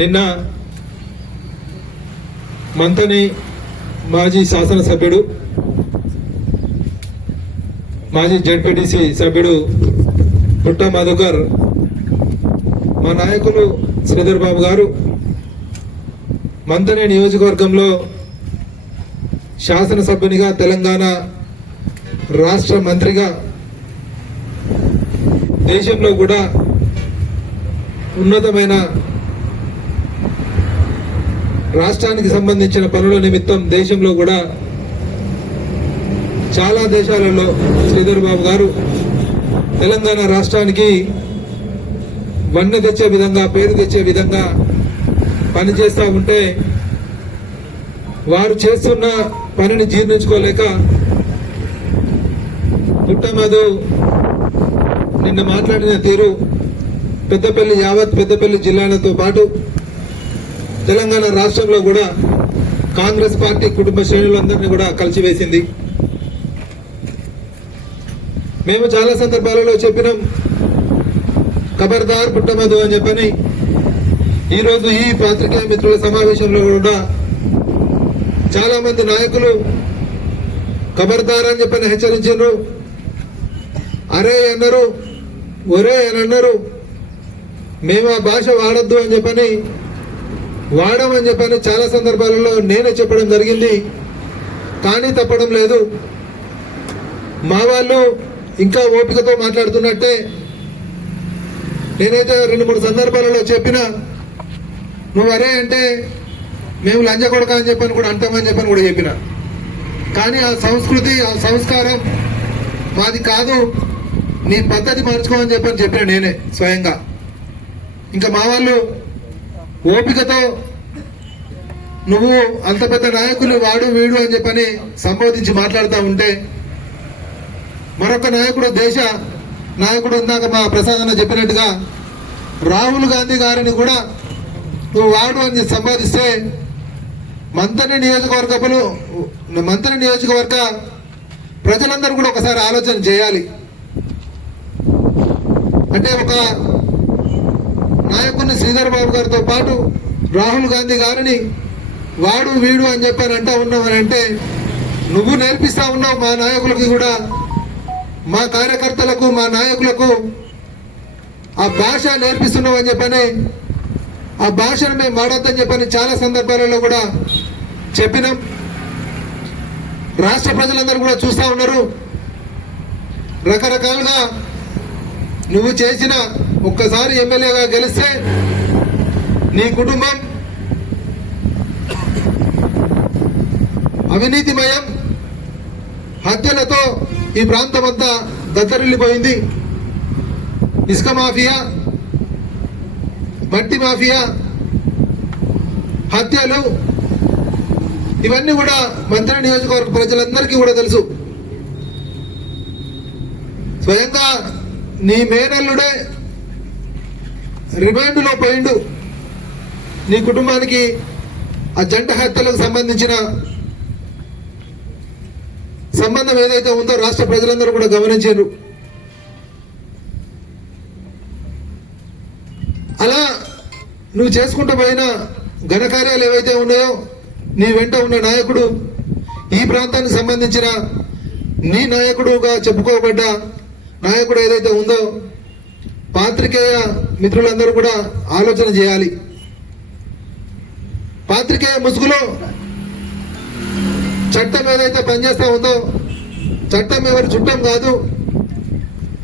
నిన్న మంతని మాజీ శాసనసభ్యుడు మాజీ జెడ్పీటీసీ సభ్యుడు పుట్ట మధుకర్ మా నాయకులు శ్రీధర్ బాబు గారు మంతని నియోజకవర్గంలో శాసనసభ్యునిగా తెలంగాణ రాష్ట్ర మంత్రిగా దేశంలో కూడా ఉన్నతమైన రాష్ట్రానికి సంబంధించిన పనుల నిమిత్తం దేశంలో కూడా చాలా దేశాలలో శ్రీధర్ బాబు గారు తెలంగాణ రాష్ట్రానికి వన్నె తెచ్చే విధంగా పేరు తెచ్చే విధంగా పనిచేస్తూ ఉంటే వారు చేస్తున్న పనిని జీర్ణించుకోలేక పుట్టమధు నిన్న మాట్లాడిన తీరు పెద్దపల్లి యావత్ పెద్దపల్లి జిల్లాలతో పాటు తెలంగాణ రాష్ట్రంలో కూడా కాంగ్రెస్ పార్టీ కుటుంబ శ్రేణులందరినీ కూడా కలిసివేసింది. మేము చాలా సందర్భాలలో చెప్పినాం ఖబర్దార్ పుట్టమధు అని చెప్పని. ఈరోజు ఈ పాత్రికేయ మిత్రుల సమావేశంలో కూడా చాలా మంది నాయకులు ఖబర్దార్ అని చెప్పని హెచ్చరించారు. అరే అన్నారు, ఒరే అని అన్నారు. మేము ఆ భాష వాడద్దు అని చెప్పని వాడమని చెప్పని చాలా సందర్భాలలో నేనే చెప్పడం జరిగింది. కానీ తప్పడం లేదు. మా వాళ్ళు ఇంకా ఓపికతో మాట్లాడుతున్నట్టే నేనైతే 2-3 సందర్భాలలో చెప్పినా నువ్వు అరే అంటే మేము లంజ కొడక అని చెప్పని కూడా అంటామని చెప్పని కూడా చెప్పిన. కానీ ఆ సంస్కృతి ఆ సంస్కారం మాది కాదు, నీ పద్ధతి మార్చుకోమని చెప్పని చెప్పిన నేనే స్వయంగా. ఇంకా మా వాళ్ళు ఓపికతో నువ్వు అంత పెద్ద నాయకులు వాడు వీడు అని చెప్పని సంబోధించి మాట్లాడుతూ ఉంటే మరొక నాయకుడు దేశ నాయకుడు ఇందాక మా ప్రసాద్ అన్న చెప్పినట్టుగా రాహుల్ గాంధీ గారిని కూడా నువ్వు వాడు అని సంబోధిస్తే మంతని నియోజకవర్గ ప్రజలందరూ కూడా ఒకసారి ఆలోచన చేయాలి. అంటే ఒక నాయకుడిని శ్రీధర్ బాబు గారితో పాటు రాహుల్ గాంధీ గారిని వాడు వీడు అని చెప్పని అంటా ఉన్నామని అంటే నువ్వు నేర్పిస్తా ఉన్నావు మా నాయకులకి కూడా, మా కార్యకర్తలకు మా నాయకులకు ఆ భాష నేర్పిస్తున్నావు అని చెప్పని, ఆ భాషను మేము వాడొద్దని చెప్పని చాలా సందర్భాలలో కూడా చెప్పినాం. రాష్ట్ర ప్రజలందరూ కూడా చూస్తూ ఉన్నారు. రకరకాలుగా నువ్వు చేసిన ఒక్కసారి ఎమ్మెల్యేగా గెలిస్తే నీ కుటుంబం అవినీతిమయం, హత్యలతో ఈ ప్రాంతం అంతా దద్దరిల్లిపోయింది. ఇసుక మాఫియా, మట్టి మాఫియా, హత్యలు ఇవన్నీ కూడా మంత్రి నియోజకవర్గ ప్రజలందరికీ కూడా తెలుసు. స్వయంగా నీ మేనల్లుడే రిమాండ్లో పోయిండు. నీ కుటుంబానికి ఆ జంట హత్యలకు సంబంధించిన సంబంధం ఏదైతే ఉందో రాష్ట్ర ప్రజలందరూ కూడా గమనించారు. అలా నువ్వు చేసుకుంటూ పోయిన ఘనకార్యాలు ఏవైతే ఉన్నాయో నీ వెంట ఉన్న నాయకుడు, ఈ ప్రాంతానికి సంబంధించిన నీ నాయకుడుగా చెప్పుకోబడ్డ నాయకుడు ఏదైతే ఉందో పాత్రికేయ మిత్రులందరూ కూడా ఆలోచన చేయాలి. పాత్రికేయ ముసుగులో చట్టం ఏదైతే పనిచేస్తా ఉందో, చట్టం ఎవరి చుట్టం కాదు,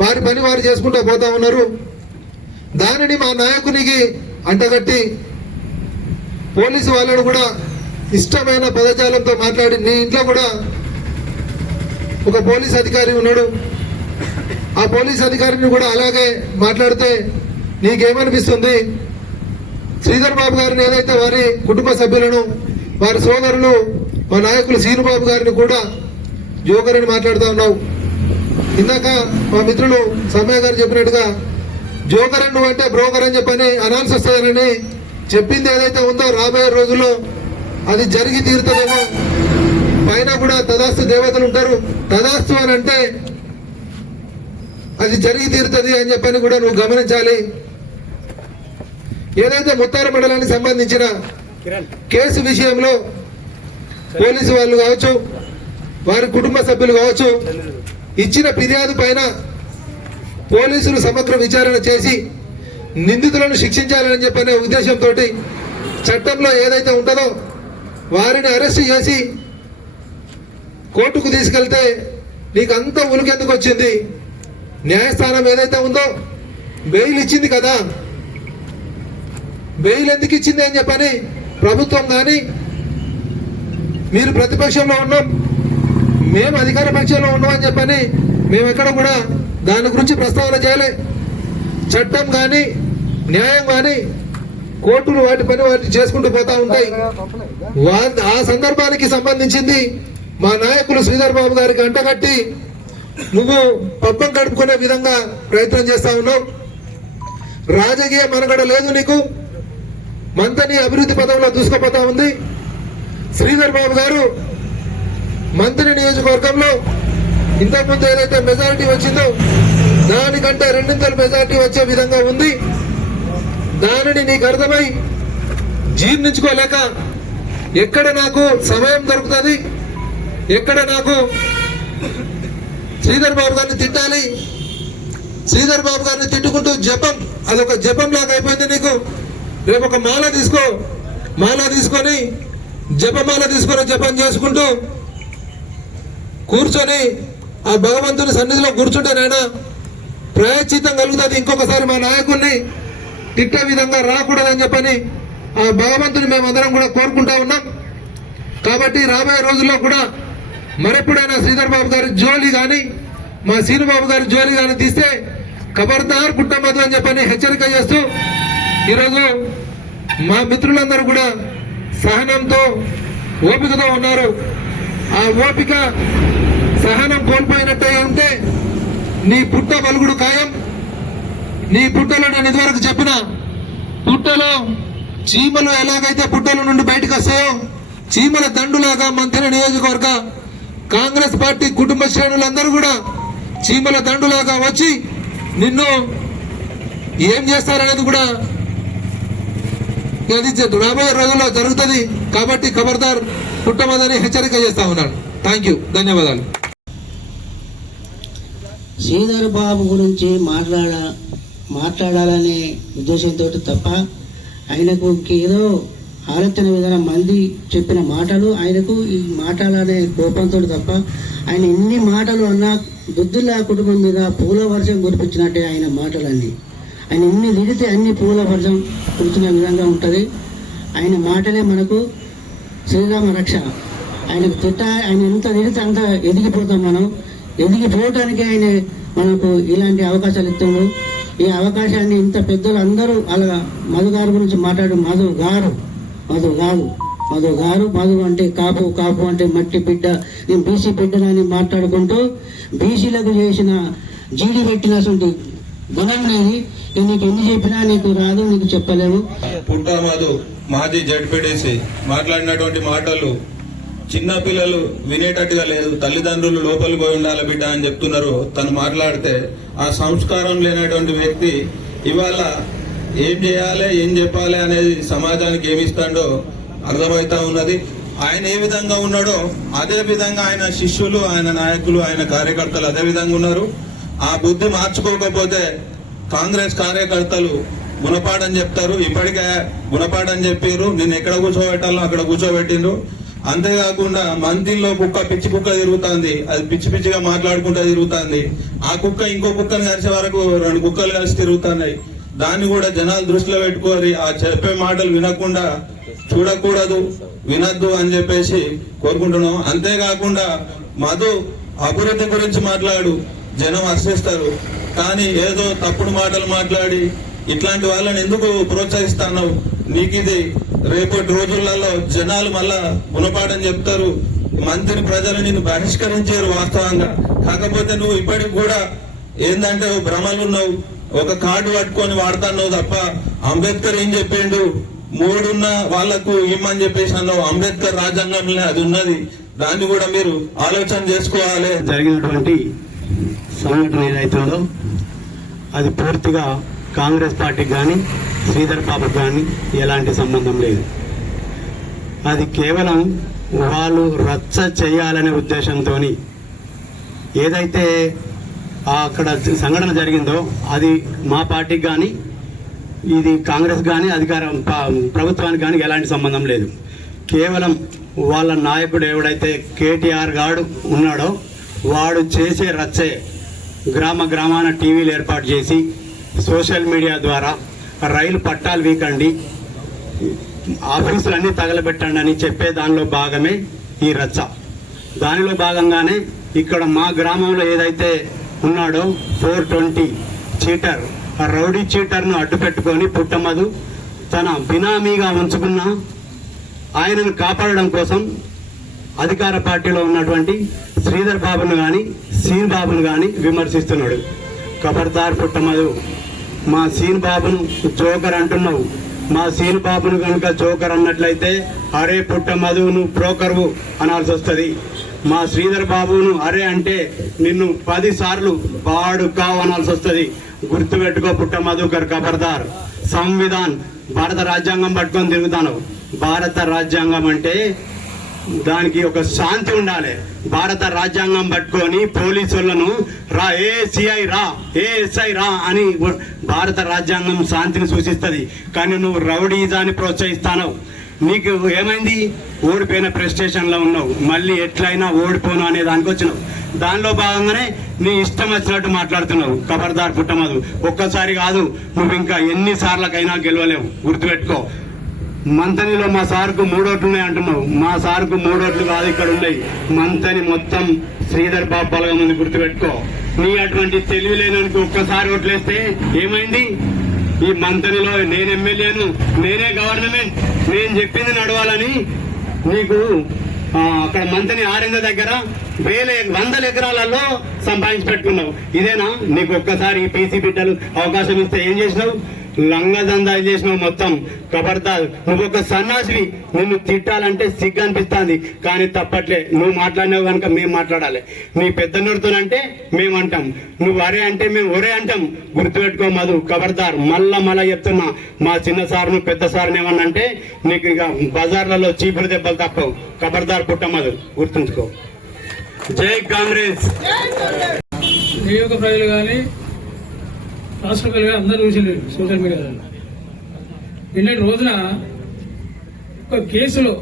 వారి పని వారు చేసుకుంటూ పోతా ఉన్నారు. దానిని మా నాయకునికి అంటగట్టి పోలీసు వాళ్ళను కూడా ఇష్టమైన పదజాలంతో మాట్లాడి, నీ ఇంట్లో కూడా ఒక పోలీస్ అధికారి ఉన్నాడు, ఆ పోలీస్ అధికారిని కూడా అలాగే మాట్లాడితే నీకేమనిపిస్తుంది? శ్రీధర్ బాబు గారిని ఏదైతే వారి కుటుంబ సభ్యులను, వారి సోదరులు, మా నాయకులు శ్రీనుబాబు గారిని కూడా జోకర్ అని మాట్లాడుతూ ఉన్నావు. ఇందాక మా మిత్రులు సమయ గారు చెప్పినట్టుగా జోకర్ నువ్వు అంటే బ్రోకర్ అని చెప్పని అనాల్సి వస్తుందని చెప్పింది ఏదైతే ఉందో రాబోయే రోజుల్లో అది జరిగి తీరుతుందేమో. పైన కూడా తదాస్తు దేవతలు ఉంటారు, తదాస్తు అని అంటే అది జరిగి తీరుతుంది అని చెప్పని కూడా నువ్వు గమనించాలి. ఏదైతే ముత్తార మండలానికి సంబంధించిన కేసు విషయంలో పోలీసు వాళ్ళు కావచ్చు, వారి కుటుంబ సభ్యులు కావచ్చు, ఇచ్చిన ఫిర్యాదు పైన పోలీసులు సమగ్ర విచారణ చేసి నిందితులను శిక్షించాలని చెప్పనే ఉద్దేశంతో చట్టంలో ఏదైతే ఉంటుందో వారిని అరెస్ట్ చేసి కోర్టుకు తీసుకెళ్తే నీకు అంత ఉలికెందుకు వచ్చింది? న్యాయస్థానం ఏదైతే ఉందో బెయిల్ ఇచ్చింది కదా, బెయిల్ ఎందుకు ఇచ్చింది అని చెప్పని ప్రభుత్వం కానీ, మీరు ప్రతిపక్షంలో ఉన్నాం, మేము అధికార పక్షంలో ఉన్నామని చెప్పని మేము ఎక్కడ కూడా దాని గురించి ప్రస్తావన చేయలే. చట్టం కానీ న్యాయం కానీ కోర్టులు వాటి పని వాటి చేసుకుంటూ పోతా ఉంటాయి. ఆ సందర్భానికి సంబంధించింది మా నాయకులు శ్రీధర్ బాబు గారికి అంటగట్టి నువ్వు పబ్బం గడుపుకునే విధంగా ప్రయత్నం చేస్తా ఉన్నావు. రాజకీయ మనగడ లేదు నీకు, మంతని అభివృద్ధి పదంలో దూసుకుపోతా ఉంది. శ్రీధర్ బాబు గారు మంత్రి నియోజకవర్గంలో ఇంతకుముందు ఏదైతే మెజారిటీ వచ్చిందో దానికంటే రెండింతలు మెజారిటీ వచ్చే విధంగా ఉంది. దానిని నీకు అర్థమై జీర్ణించుకోలేక ఎక్కడ నాకు సమయం దొరుకుతుంది, ఎక్కడ నాకు శ్రీధర్ బాబు గారిని తిట్టాలి, శ్రీధర్ బాబు గారిని తిట్టుకుంటూ జపం, అదొక జపం లాగా అయిపోయింది నీకు. రేపు ఒక మాల తీసుకో, మాల తీసుకొని జపమాల తీసుకొని జపం చేసుకుంటూ కూర్చొని ఆ భగవంతుని సన్నిధిలో కూర్చుంటేనైనా ప్రాయశ్చిత్తం కలుగుతుంది. ఇంకొకసారి మా నాయకుడిని తిట్టే విధంగా రాకూడదని చెప్పని ఆ భగవంతుని మేమందరం కూడా కోరుకుంటా ఉన్నాం. కాబట్టి రాబోయే రోజుల్లో కూడా మరెప్పుడైనా శ్రీధర్ బాబు గారి జోలి కానీ మా శ్రీనుబాబు గారి జోలి కానీ తీస్తే ఖబర్దార్ కుట్టమదు అని చెప్పని హెచ్చరిక చేస్తూ ఈరోజు మా మిత్రులందరూ కూడా సహనంతో ఓపికతో ఉన్నారు. ఆ ఓపిక సహనం కోల్పోయినట్టే ఉంటే నీ పుట్ట బలుగుడు ఖాయం. నీ పుట్టలో నేను ఇదివరకు చెప్పిన పుట్టలో చీమలు ఎలాగైతే పుట్టల నుండి బయటకు వస్తాయో చీమల దండులాగా మంత్రి నియోజకవర్గ కాంగ్రెస్ పార్టీ కుటుంబ శ్రేణులందరూ కూడా చీమల దండులాగా వచ్చి నిన్ను ఏం చేస్తారనేది కూడా అది రాబోయే రోజుల్లో జరుగుతుంది. కాబట్టి ఖబర్దార్ పుట్టమదని హెచ్చరిక చేస్తా ఉన్నాను. థ్యాంక్ యూ, ధన్యవాదాలు. శ్రీధర్ బాబు గురించి మాట్లాడాలనే ఉద్దేశంతో తప్ప ఆయనకు ఏదో ఆలోచన విధానం మంది చెప్పిన మాటలు ఆయనకు ఈ మాట్లాడాలనే కోపంతో తప్ప ఆయన ఎన్ని మాటలు అన్నా దుద్దుల్లా కుటుంబం మీద పూల వర్షం కురిపించినట్టే ఆయన మాటలన్నీ. ఆయన ఎన్ని తిడితే అన్ని పూల వర్షం కురిచిన విధంగా ఉంటుంది. ఆయన మాటలే మనకు శ్రీరామ రక్ష. ఆయనకు ఆయన ఎంత తిడితే అంత ఎదిగిపోతాం మనం. ఎదిగిపోవటానికి ఆయన మనకు ఇలాంటి అవకాశాలు ఇస్తున్నాడు. ఈ అవకాశాన్ని ఇంత పెద్దలు అందరూ అలా మధు గారి గురించి మాట్లాడు. మధు అంటే కాపు అంటే మట్టి బిడ్డ, నేను బీసీ బిడ్డనని మాట్లాడుకుంటూ బీసీలకు చేసిన జీడి పెట్టినటువంటి గుణం అనేది నీకు ఎన్ని చెప్పినా నీకు రాదు, నీకు చెప్పలేము. పుట్ట మధు మాజీ జడ్పీటీసీ మాట్లాడినటువంటి మాటలు చిన్న పిల్లలు వినేటట్టుగా లేదు. తల్లిదండ్రులు లోపలికి పోయి ఉండాలి బిడ్డ అని చెప్తున్నారు. తను మాట్లాడితే ఆ సంస్కారం లేనటువంటి వ్యక్తి ఇవాళ ఏం చేయాలి, ఏం చెప్పాలి అనేది సమాజానికి ఏమిస్తాడో అర్థమవుతా ఉన్నది. ఆయన ఏ విధంగా ఉన్నాడో అదే విధంగా ఆయన శిష్యులు, ఆయన నాయకులు, ఆయన కార్యకర్తలు అదే విధంగా ఉన్నారు. ఆ బుద్ధి మార్చుకోకపోతే కాంగ్రెస్ కార్యకర్తలు గుణపాఠం చెప్తారు. ఇప్పటికే గుణపాఠం చెప్పారు. నిన్ను ఎక్కడ కూర్చోబెట్టాలో అక్కడ కూర్చోబెట్టిండ్రు. అంతేకాకుండా మంత్రిలో కుక్క పిచ్చి కుక్క తిరుగుతుంది. అది పిచ్చి పిచ్చిగా మాట్లాడుకుంటూ తిరుగుతుంది. ఆ కుక్క ఇంకో కుక్కను కలిసే వరకు 2 కుక్కలు కలిసి తిరుగుతున్నాయి. దాన్ని కూడా జనాలు దృష్టిలో పెట్టుకోవాలి. ఆ చెప్పే మాటలు వినకుండా చూడకూడదు, వినద్దు అని చెప్పేసి కోరుకుంటున్నాం. అంతేకాకుండా మధు అభివృద్ధి గురించి మాట్లాడు, జనం హర్షిస్తారు. కానీ ఏదో తప్పుడు మాటలు మాట్లాడి ఇట్లాంటి వాళ్ళని ఎందుకు ప్రోత్సహిస్తున్నావు? నీకు ఇది రేపటి రోజులలో జనాలు మళ్ళా గుణపాఠం చెప్తారు. మంత్రి ప్రజలు నిన్ను బహిష్కరించారు వాస్తవంగా. కాకపోతే నువ్వు ఇప్పటికి కూడా ఏంటంటే భ్రమలున్నావు. ఒక కార్డు పట్టుకొని వాడుతున్నావు తప్ప అంబేద్కర్ ఏం చెప్పిండు, 3 ఉన్న వాళ్లకు ఇమ్మని చెప్పేసి అన్నావు. అంబేద్కర్ రాజ్యాంగంలో అది ఉన్నది. దాన్ని కూడా మీరు ఆలోచన చేసుకోవాలి. జరిగినటువంటి సంఘటన ఏదైతుందో అది పూర్తిగా కాంగ్రెస్ పార్టీకి కానీ శ్రీధర్ బాబు కానీ ఎలాంటి సంబంధం లేదు. అది కేవలం వాళ్ళు రచ్చ చేయాలనే ఉద్దేశంతో ఏదైతే అక్కడ సంఘటన జరిగిందో అది మా పార్టీకి కానీ ఇది కాంగ్రెస్ కానీ అధికారం ప్రభుత్వానికి కానీ ఎలాంటి సంబంధం లేదు. కేవలం వాళ్ళ నాయకుడు ఎవడైతే కేటీఆర్ గాడు ఉన్నాడో వాడు చేసే రచ్చే గ్రామ గ్రామాన టీవీలు ఏర్పాటు చేసి సోషల్ మీడియా ద్వారా రైలు పట్టాలు వీకండి, ఆఫీసులన్నీ తగలబెట్టండి అని చెప్పే దానిలో భాగమే ఈ రచ్చ. దానిలో భాగంగానే ఇక్కడ మా గ్రామంలో ఏదైతే ఉన్నాడో 420 చీటర్, ఆ రౌడీ చీటర్ను అడ్డు పెట్టుకొని పుట్టమధు తన బినామీగా ఉంచుకున్న ఆయనను కాపాడడం కోసం అధికార పార్టీలో ఉన్నటువంటి శ్రీధర్ బాబును కానీ సీన్ బాబును కానీ విమర్శిస్తున్నాడు. ఖబర్దార్ పుట్టమధు, మా సీన్ బాబును జోకర్ అంటున్నావు. మా సీన్ బాబును కనుక జోకర్ అన్నట్లయితే అరే పుట్టమధు నువ్వు బ్రోకర్వు అనాల్సి వస్తుంది. మా శ్రీధర్ బాబును అరే అంటే నిన్ను 10 సార్లు వాడు కావు అనాల్సి వస్తుంది. గుర్తుపెట్టుకో పుట్టమధుకర్, ఖబర్దార్. సంవిధాన్ భారత రాజ్యాంగం పట్టుకొని తిరుగుతాను. భారత రాజ్యాంగం అంటే దానికి ఒక శాంతి ఉండాలి. భారత రాజ్యాంగం పట్టుకొని పోలీసులను రా, ఏ సిఐ రా, ఏ ఎస్ఐ రా అని భారత రాజ్యాంగం శాంతిని సూచిస్తుంది. కానీ నువ్వు రౌడీజాన్ని ప్రోత్సహిస్తాను. నీకు ఏమైంది? ఓడిపోయిన ప్రెస్టేషన్ లో ఉన్నావు, మళ్ళీ ఎట్లయినా ఓడిపోను అనే దానికి వచ్చినావు. దానిలో భాగంగానే నీ ఇష్టం వచ్చినట్టు మాట్లాడుతున్నావు. ఖబర్దార్ పుట్టమధు, ఒక్కసారి కాదు నువ్వు ఇంకా ఎన్నిసార్లకైనా గెలవలేవు, గుర్తుపెట్టుకో. మంతనిలో మా సార్కు 3 ఓట్లు ఉన్నాయి అంటున్నావు. మా సార్కు 3 ఓట్లు కాదు, ఇక్కడ ఉన్నాయి. మంతని మొత్తం శ్రీధర్ బాబు బలగం ఉంది, గుర్తుపెట్టుకో. నీ అటువంటి తెలివి లేనికి ఒక్కసారి ఓట్లేస్తే ఏమైంది? ఈ మంతనిలో నేను ఎమ్మెల్యేను, నేనే గవర్నమెంట్, నేను చెప్పింది నడవాలని నీకు అక్కడ మంతని ఆరింద దగ్గర 100 ఎకరాలలో సంపాదించి పెట్టుకున్నావు. ఇదేనా నీకు? ఒక్కసారి ఈ పీసీ బిడ్డలు అవకాశం ఇస్తే ఏం చేసినావు? లంగదందా చేసినావు మొత్తం. ఖబర్దార్, నువ్వు ఒక సన్నాసివి. నిన్ను తిట్టాలంటే సిగ్గు అనిపిస్తుంది, కానీ తప్పట్లే. నువ్వు మాట్లాడినావు కనుక మేము మాట్లాడాలి. నీ పెద్ద నోరుతోనంటే మేము అంటాం, నువ్వు అరే అంటే మేము ఒరే అంటాం. గుర్తుపెట్టుకో మధు, ఖబర్దార్. మళ్ళా చెప్తున్నా, మా చిన్న సార్ను పెద్ద సార్ని ఏమన్నంటే నీకు ఇక బజార్లలో చీపురు దెబ్బలు తప్పవు. ఖబర్దార్ పుట్టమధు, గుర్తుంచుకో. జై కాంగ్రెస్. నియోజక ప్రజలు కానీ రాష్ట్ర ప్రజలు అందరూ చూసిండ్రు సోషల్ మీడియాలో. నిన్నటి రోజున ఒక కేసులో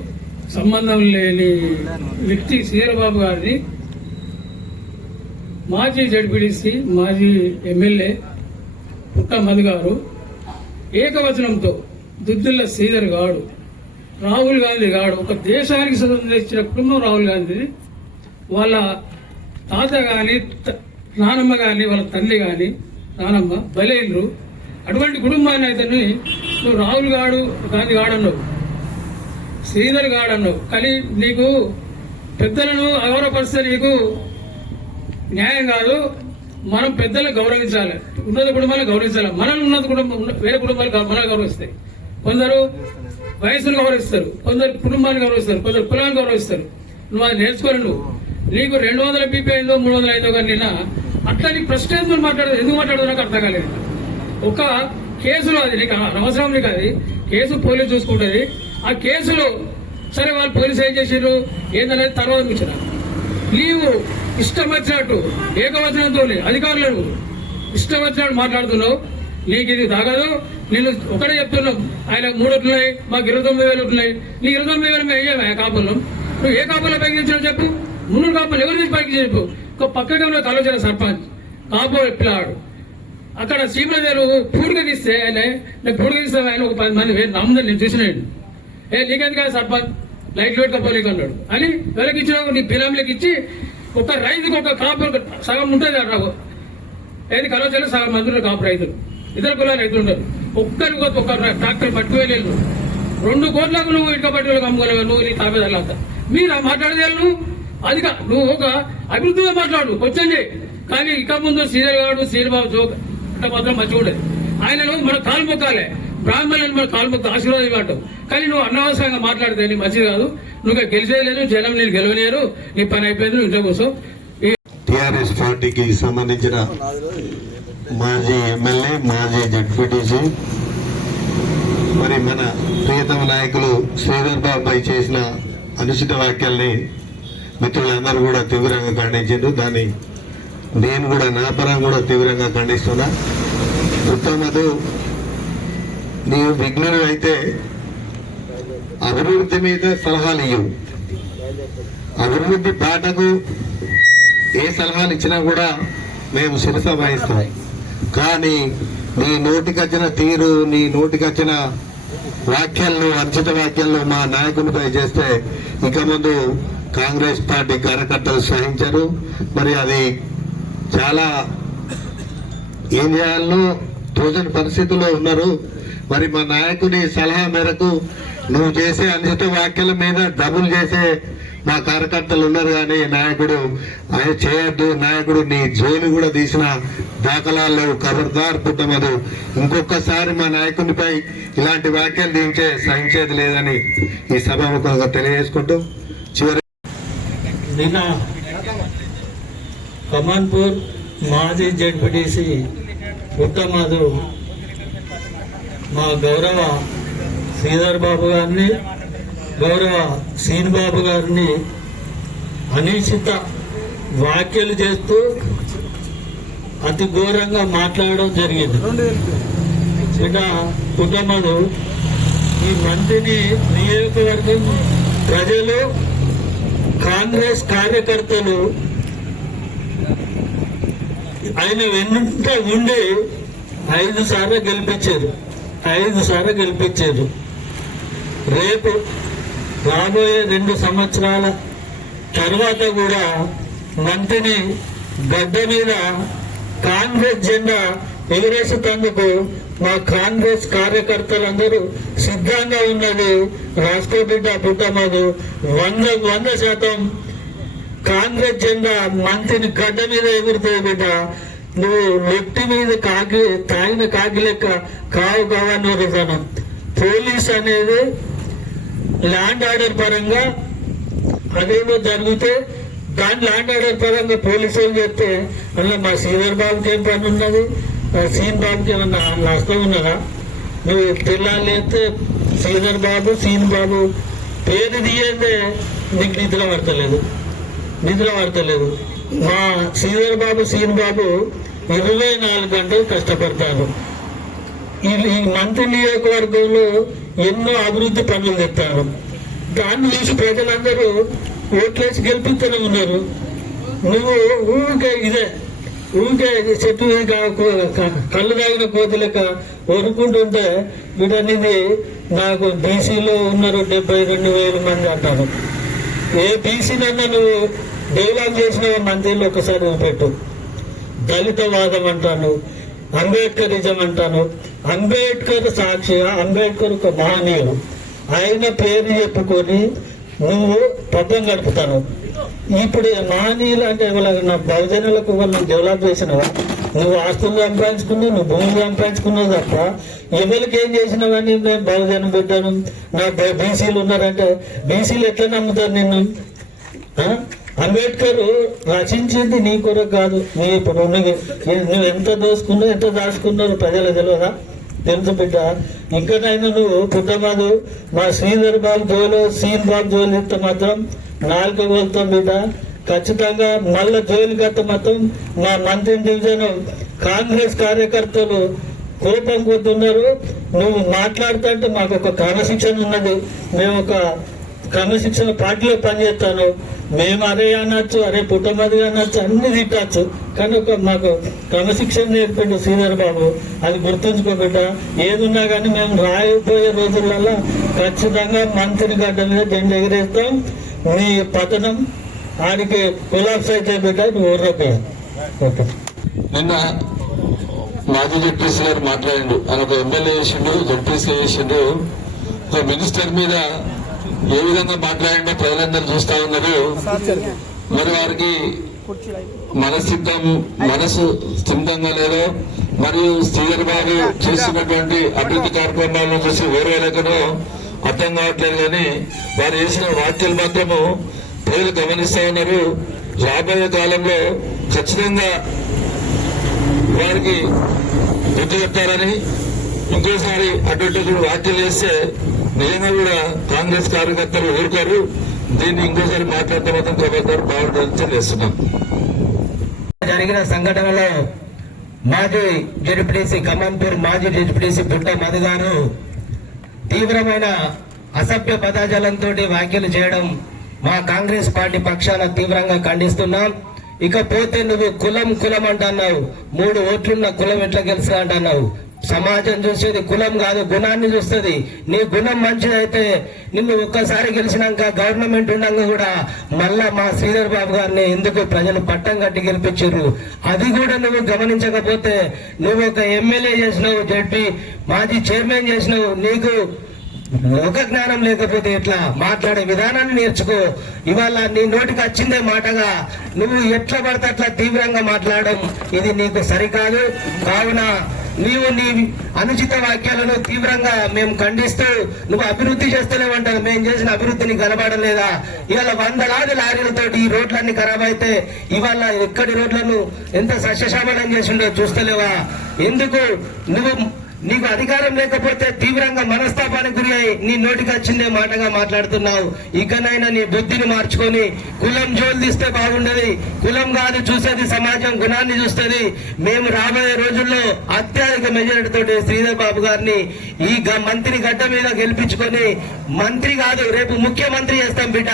సంబంధం లేని వ్యక్తి శ్రీధర్ బాబు గారిని మాజీ జడ్పీటీసీ, మాజీ ఎమ్మెల్యే పుట్టమధు గారు ఏకవచనంతో దుద్దిల్ల శ్రీధర్ గాడు, రాహుల్ గాంధీ గాడు, ఒక దేశానికి సంబంధించిన కుటుంబం రాహుల్ గాంధీ, వాళ్ళ తాత కానీ నానమ్మ కానీ వాళ్ళ తల్లి కానీ నానమ్మ బలైనరు. అటువంటి కుటుంబాన్ని అయితే నువ్వు రాహుల్ గాంధీ గాడన్నావు, శ్రీధర్ గాడన్నావు. కానీ నీకు పెద్దలను అగౌరవపరిస్తే నీకు న్యాయం కాదు. మనం పెద్దలను గౌరవించాలి, ఉన్నత కుటుంబాలను గౌరవించాలి. మనల్ని ఉన్నత కుటుంబం వేరే కుటుంబాలు మనల్ని గౌరవిస్తాయి. కొందరు వయసును గౌరవిస్తారు, కొందరు కుటుంబాన్ని గౌరవిస్తారు, కొందరు కులాన్ని గౌరవిస్తారు. నువ్వు అది నేర్చుకోరు. నువ్వు నీకు 200 బీపీ అయిందో 300 అయిందో కానీ నిన్న అట్లా నీకు ప్రశ్న ఎందుకు మాట్లాడదు నాకు అర్థం కాలేదు. ఒక కేసులో అది నీకు అవసరం, నీకు అది కేసు పోలీసు చూసుకుంటుంది. ఆ కేసులో సరే వాళ్ళు పోలీసు ఏం చేసారు ఏందనేది తర్వాత కూర్చున్నా. నీవు ఇష్టం వచ్చినట్టు ఏకవచనంతో అధికారులను ఇష్టం వచ్చినట్టు మాట్లాడుతున్నావు. నీకు ఇది తాగదు. నేను ఒకటే చెప్తున్నావు, ఆయన 3 ఓట్లున్నాయి, మాకు 29,000 ఉంటున్నాయి. నీకు 29,000 మేము వేయమా కాపుల్లో? నువ్వు ఏ కాపుల్లో పైకించావు చెప్పు? 300 కాపులు ఎవరి నుంచి పైకి చెప్పు? ఒక పక్కగా కలోచన సర్పంచ్ కాపు పిల్లాడు అక్కడ శ్రీమదేరు పూడిగా తీస్తే నేను పూడిగా తీస్తే ఆయన ఒక 10 మంది నమ్ముదని నేను చూసినాడు. నీకెందుకు సర్పంచ్ లైట్ పెట్టుకోపోలేక అన్నాడు అని ఎవరికి ఇచ్చినావు? నీ పిల్లలకి ఇచ్చి ఒక రైతుకి ఒక కాపు సగం ఉంటుంది రావు. ఏది కలోచన సగం మంది కాపు రైతులు, ఇతర కులాల రైతులు ఉంటారు. ఒక్కరికి ఒక ట్రాక్టర్ పట్టుకోలేదు. 2 కోట్లకు నువ్వు ఇటుక పట్టుకోలేక అమ్ముకోలేవు. నువ్వు నీ తాపేదాకా మీరు మాట్లాడేది అది నువ్వు ఒక అభివృద్ధిగా మాట్లాడు, వచ్చింది. కానీ ఇక ముందు శ్రీధర్ గారు శ్రీబాబు జోక్ అంటే మాత్రం మంచిగా ఉండేది. ఆయనను మనం కాలు మొక్కాలి, బ్రాహ్మణులను మనం కాలు మొక్క ఆశీర్వాదం ఇవ్వటం. కానీ నువ్వు అనవసరంగా మాట్లాడితే నీ మంచిది కాదు. నువ్వు గెలిచేయలేదు, జనం నేను గెలవలేరు, నీ పని అయిపోయింది, నువ్వు ఇంట్లో కోసం. టిఆర్ఎస్ పార్టీకి సంబంధించిన మాజీ ఎమ్మెల్యే, మాజీ జడ్పీటీసీ మరి మన ప్రియతమ నాయకులు శ్రీధర్ బాబుపై చేసిన అనుచిత వ్యాఖ్యల్ని మిత్రులందరూ కూడా తీవ్రంగా ఖండించారు. దాన్ని నేను కూడా నా పరంగా కూడా తీవ్రంగా ఖండిస్తున్నా. ఉత్తమదు నీవు విఘ్నుడు అయితే అభివృద్ధి మీద సలహాలు ఇవ్వు. అభివృద్ధి బాటకు ఏ సలహాలు ఇచ్చినా కూడా మేము శిరస వహిస్తాం. కానీ నీ నోటికొచ్చిన తీరు, నీ నోటికొచ్చిన వ్యాఖ్యలను, అనుచిత వ్యాఖ్యలను మా నాయకునిపై చేస్తే ఇక ముందు కాంగ్రెస్ పార్టీ కార్యకర్తలు సహించారు. మరి అది చాలా ఏం చేయాలనో తోచని పరిస్థితుల్లో ఉన్నారు. మరి మా నాయకుని సలహా మేరకు నువ్వు చేసే అనుచిత వ్యాఖ్యల మీద డబుల్ చేసే మా కార్యకర్తలు ఉన్నారు. కానీ నాయకుడు ఆయన చేయొద్దు, నాయకుడు నీ జోలి కూడా తీసిన దాఖలాల్లో ఖబర్దార్ పుట్టమదు. ఇంకొకసారి మా నాయకునిపై ఇలాంటి వ్యాఖ్యలు దించే సహించేది లేదని ఈ సభాముఖంగా తెలియజేసుకుంటూ చివరి నిన్న కమాన్పూర్ మాజీ జడ్పీటీసీ పుట్టమధు మా గౌరవ శ్రీధర్ బాబు గారిని, గౌరవ సీన్ బాబు గారిని అనిశ్చిత వ్యాఖ్యలు చేస్తూ అతి ఘోరంగా మాట్లాడడం జరిగింది. ఇక పుట్టమధు ఈ మంత్రిని నియోజకవర్గం ప్రజలు, కాంగ్రెస్ కార్యకర్తలు ఆయన వెన్నంట ఉండి 5 సార్లు గెలిపించారు. రేపు రాబోయే 2 సంవత్సరాల తర్వాత కూడా మంత్రిని గడ్డ మీద కాంగ్రెస్ జెండా ఎగిరేసేందుకు మా కాంగ్రెస్ కార్యకర్తలందరూ సిద్ధంగా ఉన్నది. రాష్ట్ర బిడ్డ పుట్టమధు 100% కాంగ్రెస్ జెండా మంత్రిని గడ్డ మీద ఎగురుతుంది బిడ్డ. నువ్వు లెఫ్ట్ మీద తాగిన కాకి లెక్క కావని రుజనం. పోలీస్ అనేది ల్యాండ్ ఆర్డర్ పరంగా అదేమో జరిగితే దాని ల్యాండ్ ఆర్డర్ పరంగా పోలీసులు చెప్తే అందులో మా శ్రీధర్ బాబుకి ఏం పని ఉన్నది, సీన్ బాబుకి ఏమన్నా నష్టం ఉన్నదా? నువ్వు తెల్లాలి అయితే శ్రీధర్ బాబు, సీన్ బాబు పేరు తీయందే నీకు నిద్ర పడతలేదు. మా శ్రీధర్ బాబు, సీన్ బాబు 24 గంటలు కష్టపడతారు. ఈ మంత్రి నియోజకవర్గంలో ఎన్నో అభివృద్ధి పనులు తెస్తారు. దాన్ని చూసి ప్రజలందరూ ఓట్లేసి గెలిపిస్తూనే ఉన్నారు. నువ్వు ఊరికే చెట్టు కళ్ళు తాగిన కోతులక వరుకుంటుంటే వీడనేది నాకు బీసీలో ఉన్నారు 72,000 మంది అంటారు. ఏ బీసీనన్నా నువ్వు డైలాగ్ చేసిన మంత్రిలో ఒకసారి పెట్టు. దళితవాదం అంటాను, అంబేద్కరిజం అంటాను. అంబేద్కర్ సాక్షిగా, అంబేద్కర్ ఒక మహనీయుడు, ఆయన పేరు చెప్పుకొని నువ్వు పబ్బం గడుపుతాను. ఇప్పుడు మహనీయులు అంటే నా బహుజనులకు వాళ్ళు డెవలప్ చేసినవా? నువ్వు ఆస్తులు సంపాదించుకున్నావు, నువ్వు భూములు సంపాదించుకున్నావు తప్ప ఎవరికి ఏం చేసినావని నేను బహుజనం పెట్టాను. నా బీసీలు ఉన్నారంటే బీసీలు ఎట్లా నమ్ముతారు నిన్ను? అంబేద్కర్ రచించింది నీ కొరకు కాదు. నీ ఇప్పుడు నువ్వు ఎంత దోసుకున్నావు, ఎంత దాచుకున్నావు ప్రజలకు తెలియదా? తెలుసు బిడ్డ. ఇంకనైనా నువ్వు పుట్టమధు మా శ్రీధర్ బాబు జోలు, సీన్ బాబు జోలు ఇస్తే మాత్రం 4 గోలుతాం బిడ్డ. ఖచ్చితంగా మళ్ళా జోలు కట్ట మాత్రం మా మంత్రి డివిజన్ కాంగ్రెస్ కార్యకర్తలు కోపం కొద్దున్నారు. నువ్వు మాట్లాడుతుంటే మాకు ఒక క్రమశిక్షణ ఉన్నది. మేము ఒక క్రమశిక్షణ పార్టీలో పనిచేస్తాను. మేము అరే అనొచ్చు, అరే పుట్టమధు అనొచ్చు, అన్ని తిట్టచ్చు. కానీ మాకు క్రమశిక్షణ నేర్పిండు శ్రీధర్ బాబు. అది గుర్తుంచుకోబిడ్డ. ఏదున్నా కానీ మేము రాయిపోయే రోజులలో ఖచ్చితంగా మంత్రి గడ్డ మీద జెండా ఎగిరేస్తాం. నీ పతనం ఆడికి కొలాప్స్ అయితే బిడ్డ, నువ్వు ఊర్రపోయా. ఓకే. నిన్న మాజీ జడ్పీసీ గారు మాట్లాడిండు. ఆయన ఒక ఎమ్మెల్యే చేసిండు, జడ్పీసీ చేసిండు. ఒక మినిస్టర్ మీద ఏ విధంగా మాట్లాడిండో ప్రజలందరూ చూస్తా ఉన్నారు. మరి వారికి మనసు స్థిమితంగా లేదో, మరియు శ్రీధర్ బాబు చేస్తున్నటువంటి అభివృద్ధి కార్యక్రమాలను చూసి వేరేకనో అర్థం కావట్లేదు. కానీ వారు చేసిన వ్యాఖ్యలు మాత్రము ప్రజలు గమనిస్తా ఉన్నారు. రాబోయే కాలంలో ఖచ్చితంగా వారికి బుద్ధి చెప్తారని, ఇంకోసారి అటువంటి వ్యాఖ్యలు చేస్తే నిజంగా కూడా కాంగ్రెస్ కార్యకర్తలు ఊరుకోరు. దీన్ని ఇంకోసారి మాట్లాడితే మాత్రం ప్రభుత్వాలు బాగుంటుందని తెలియజేస్తున్నాం. జరిగిన సంఘటనలో మాజీ జెడ్పీటీసీ ఖమ్మంపూర్ మాజీ జెడ్పీటీసీ పుట్ట మధు గారు తీవ్రమైన అసభ్య పదజాలంతో వ్యాఖ్యలు చేయడం మా కాంగ్రెస్ పార్టీ పక్షాన తీవ్రంగా ఖండిస్తున్నాం. ఇకపోతే నువ్వు కులం అంటున్నావు. 3 ఓట్లున్న కులం ఎట్లా గెలిచా అంటున్నావు. సమాజం చూసేది కులం కాదు, గుణాన్ని చూస్తుంది. నీ గుణం మంచిదైతే నిన్ను ఒక్కసారి గెలిచినాక గవర్నమెంట్ ఉండగా కూడా మళ్ళా మా శ్రీధర్ బాబు గారిని ఎందుకు ప్రజలు పట్టం కట్టి గెలిపించారు. అది కూడా నువ్వు గమనించకపోతే నువ్వు ఒక ఎమ్మెల్యే చేసినావు, జడ్పీ మాజీ చైర్మన్ చేసినావు. నీకు ఒక జ్ఞానం లేకపోతే ఎట్లా? మాట్లాడే విధానాన్ని నేర్చుకో. ఇవాళ నీ నోటికి వచ్చిందే మాటగా నువ్వు ఎట్లా పడితే అట్లా తీవ్రంగా మాట్లాడడం ఇది నీకు సరికాదు. కావున నీవు నీ అనుచిత వాక్యాలను తీవ్రంగా మేము ఖండిస్తూ, నువ్వు అభివృద్ధి చేస్తలేవంటారు. మేము చేసిన అభివృద్ధిని కనబడలేదా? ఇవాళ 100 లారీలతో ఈ రోడ్లన్నీ ఖరాబ్ అయితే ఇవాళ ఎక్కడి రోడ్లను ఎంత సస్యశ్యామలం చేసిండో చూస్తలేవా? ఎందుకు నీకు అధికారం లేకపోతే తీవ్రంగా మనస్తాపానికి గురి అయి నీ నోటికి వచ్చిందే మాటగా మాట్లాడుతున్నావు. ఇకనైనా నీ బుద్ధిని మార్చుకొని కులం జోలు తీస్తే బాగుండదు. కులం కాదు చూసేది, సమాజం గుణాన్ని చూస్తుంది. మేము రాబోయే రోజుల్లో అత్యధిక మెజారిటీ తోటి శ్రీధర్ బాబు గారిని ఈ మంత్రి గడ్డ మీద గెలిపించుకొని మంత్రి కాదు రేపు ముఖ్యమంత్రి చేస్తాం బిడ్డ,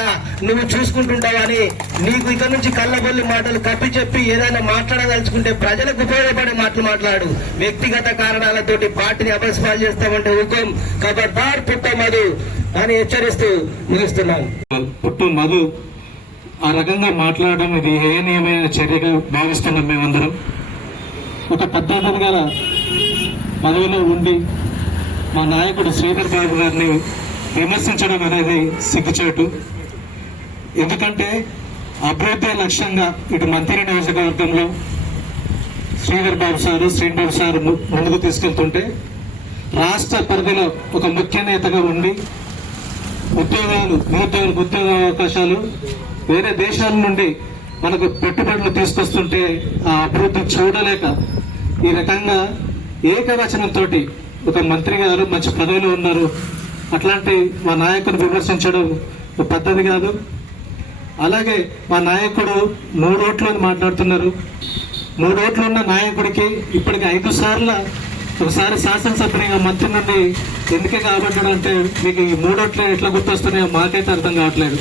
నువ్వు చూసుకుంటుంటావని నీకు ఇక నుంచి కళ్ళబొల్లి మాటలు కప్పి చెప్పి ఏదైనా మాట్లాడదలుచుకుంటే ప్రజలకు ఉపయోగపడే మాటలు మాట్లాడు. వ్యక్తిగత కారణాలతోటి పార్టీని అపస్పాలు చేస్తామంటే హుకుం ఖబర్దార్ పుట్ట మధు అని హెచ్చరిస్తూ ముగిస్తున్నాను. పుట్టు మధు ఆ రకంగా మాట్లాడడం ఇది హేయనీయమైన చర్యగా భావిస్తున్నాం. మేమందరం ఒక పద్ధతి గల పదవిలో ఉండి మా నాయకుడు శ్రీధర్ బాబు గారిని విమర్శించడం అనేది సిగ్గుచేటు. ఎందుకంటే అభివృద్ధి లక్ష్యంగా ఇటు మంత్రి నియోజకవర్గంలో శ్రీధర్ బాబు సారు శ్రీనివాబు సారు ముందుకు తీసుకెళ్తుంటే రాష్ట్ర పరిధిలో ఒక ముఖ్య నేతగా ఉండి నిరుద్యోగులకు ఉద్యోగ అవకాశాలు వేరే దేశాల నుండి మనకు పెట్టుబడులు తీసుకొస్తుంటే ఆ అభివృద్ధి చూడలేక ఈ రకంగా ఏకవచనంతో ఒక మంత్రి గారు మంచి పదవిలో ఉన్నారు, అట్లాంటి మా నాయకుడు విమర్శించడం పద్ధతి కాదు. అలాగే మా నాయకుడు 3 ఓట్లు అని మాట్లాడుతున్నారు. 3 ఓట్లు ఉన్న నాయకుడికి ఇప్పటికి 5 సార్లు ఒకసారి శాసనసభ్యునిగా మంత్రి నుండి ఎందుకే కాబట్టాడంటే మీకు ఈ 3 ఓట్లు ఎట్లా గుర్తొస్తున్నాయో మాకైతే అర్థం కావట్లేదు.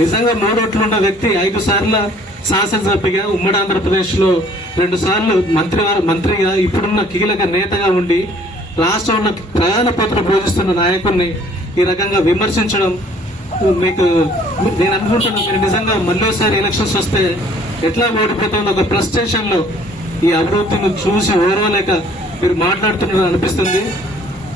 నిజంగా 3 ఓట్లు ఉన్న వ్యక్తి 5 సార్ల శాసనసభ్యుగా ఉమ్మడి ఆంధ్రప్రదేశ్లో 2 సార్లు మంత్రిగా ఇప్పుడున్న కీలక నేతగా ఉండి రాష్ట్రంలో ప్రధాన పాత్ర పోషిస్తున్న నాయకుడిని ఈ రకంగా విమర్శించడం మీకు నేను అనుకుంటున్నాను. మీరు నిజంగా మళ్ళీసారి ఎలక్షన్స్ వస్తే ఎట్లా ఓడిపోతుందో ఒక ఫ్రస్ట్రేషన్ లో ఈ అభివృద్ధిని చూసి ఓర్వలేక మీరు మాట్లాడుతున్నారు అనిపిస్తుంది.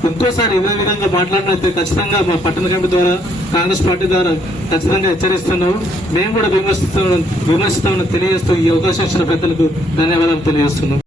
ఇంకోసారి ఇదే విధంగా మాట్లాడినైతే ఖచ్చితంగా మా పట్టణ కమిటీ ద్వారా కాంగ్రెస్ పార్టీ ద్వారా ఖచ్చితంగా హెచ్చరిస్తున్నాము. మేము కూడా విమర్శిస్తామని తెలియజేస్తూ ఈ అవకాశం ఇచ్చిన పెద్దలకు ధన్యవాదాలు తెలియజేస్తున్నాం.